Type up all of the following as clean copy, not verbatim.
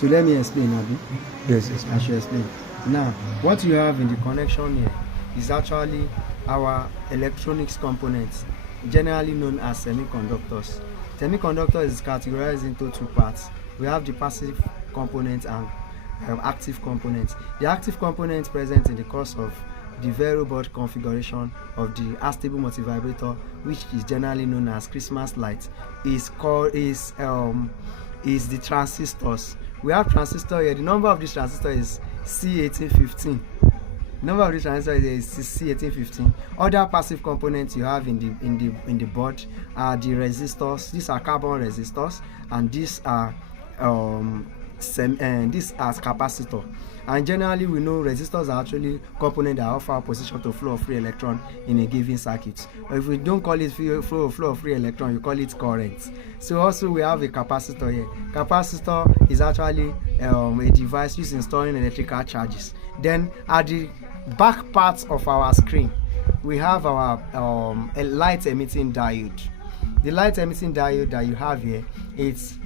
So let me explain, Abi. Yes. I should explain. Now, what you have in the connection here is actually our electronics components, generally known as semiconductors. Semiconductor is categorized into two parts. We have the passive component and active component. The active component present in the course of the Vero board configuration of the astable multivibrator, which is generally known as Christmas light, is the transistors. We have transistor here. The number of this transistor is C1815. Number of this transistor is C1815. Other passive components you have in the board are the resistors. These are carbon resistors, and these are this as capacitor. And generally we know resistors are actually components that offer opposition to flow of free electron in a given circuit. Or if we don't call it flow of free electron, you call it current. So also we have a capacitor here. Capacitor is actually a device used in storing electrical charges. Then at the back part of our screen, we have our a light emitting diode. The light emitting diode that you have here, it's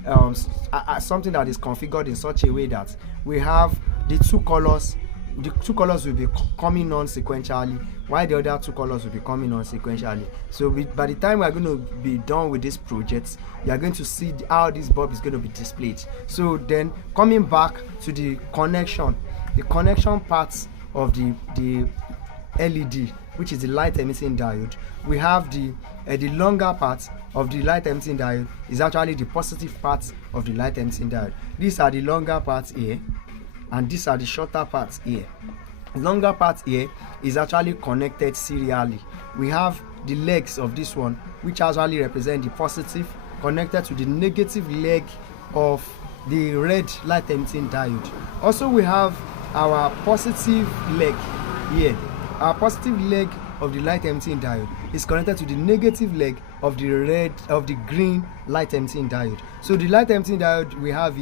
something that is configured in such a way that we have the two colors. The two colors will be coming on sequentially, while the other two colors will be coming on sequentially. So by the time we are going to be done with this project, you are going to see how this bulb is going to be displayed. So then coming back to the connection parts of the LED, which is the light emitting diode, we have the longer part of the light emitting diode is actually the positive part of the light emitting diode. These are the longer parts here, and these are the shorter parts here. The longer part here is actually connected serially. We have the legs of this one, which actually represent the positive, connected to the negative leg of the red light emitting diode. Also, we have our positive leg here. Our positive leg of the light emitting diode is connected to the negative leg of the green light emitting diode. So the light emitting diode we have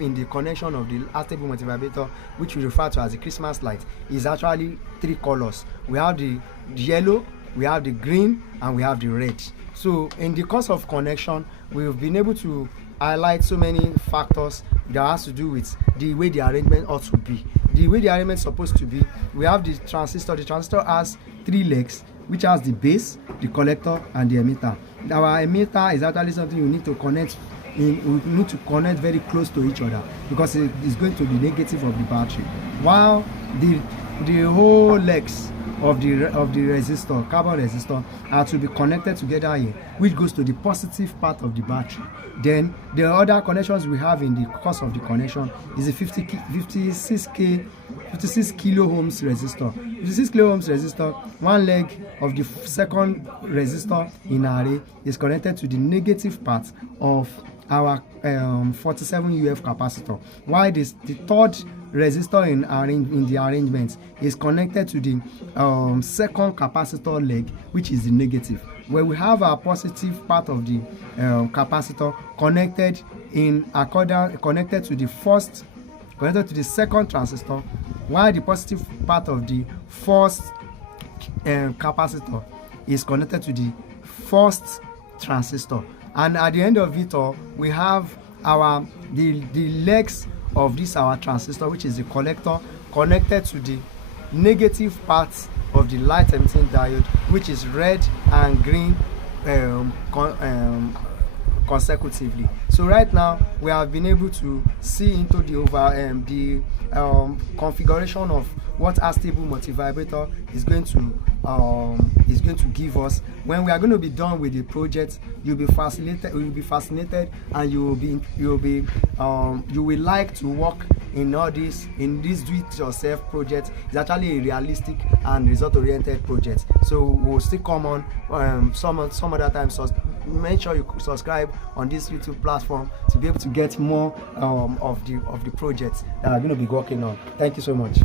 in the connection of the astable multivibrator, which we refer to as the Christmas light, is actually three colors. We have the yellow, we have the green, and we have the red. So in the course of connection, we've been able to highlight so many factors that has to do with the way the arrangement ought to be. The way the arrangement is supposed to be, we have the transistor. The transistor has three legs, which has the base, the collector, and the emitter. Our emitter is actually something you need to connect. We need to connect very close to each other because it is going to be negative of the battery. While the whole legs of the resistor, carbon resistor, are to be connected together here, which goes to the positive part of the battery. Then the other connections we have in the course of the connection is a 56 kilo ohms resistor. 56 kilo ohms resistor, one leg of the second resistor in array is connected to the negative part of our 47 UF capacitor, while the third resistor in the arrangement is connected to the second capacitor leg, which is the negative, where we have our positive part of the capacitor connected to the second transistor, while the positive part of the first capacitor is connected to the first transistor. And at the end of it all, we have the legs of this our transistor, which is the collector, connected to the negative parts of the light emitting diode, which is red and green consecutively. So right now we have been able to see into the configuration of what astable multivibrator is going to give us. When we are going to be done with the project, you'll be fascinated, and you will like to work in this do-it-yourself project. It's actually a realistic and result-oriented project. So we'll still come on some other time. So make sure you subscribe on this YouTube platform to be able to get more of the projects that I'm going to be working on. Thank you so much.